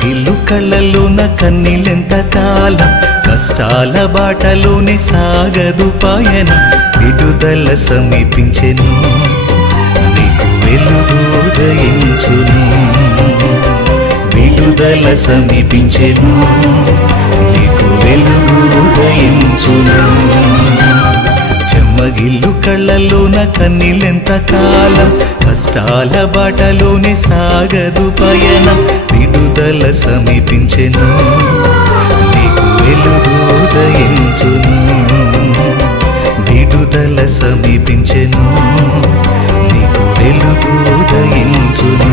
చెమ్మగిల్లు కళ్ళలోన కన్నీళ్ళెంత కాలం, కష్టాల బాటలోనే సాగదు పాయన. విడుదల సమీపించెను, నీకు వెలుగు ఉదయించును. విడుదల సమీపించెను, నీకు వెలుగు ఉదయించును. చెమ్మగిల్లు కళ్ళలోన కన్నీళ్ళెంత కాలం, కష్టాల బాటలోనే సాగదు పయనం. విడుదల సమీపించెను, నీకు వెలుగు ఉదయించును. విడుదల సమీపించెను, నీకు వెలుగు ఉదయించును.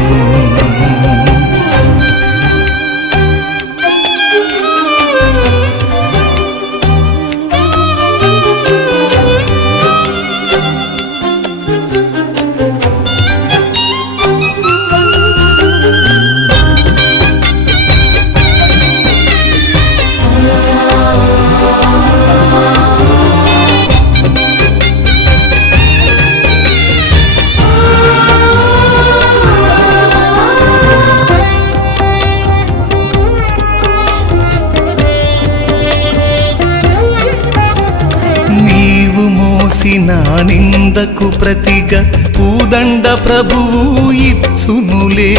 మోసిన నిందకు ప్రతిగా పూదండ ప్రభువు ఇచ్చునులే.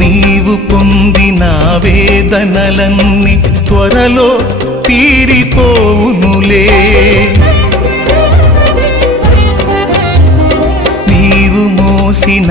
నీవు పొందిన వేదనలన్నీ త్వరలో తీరిపోవునులే. నీవు మోసిన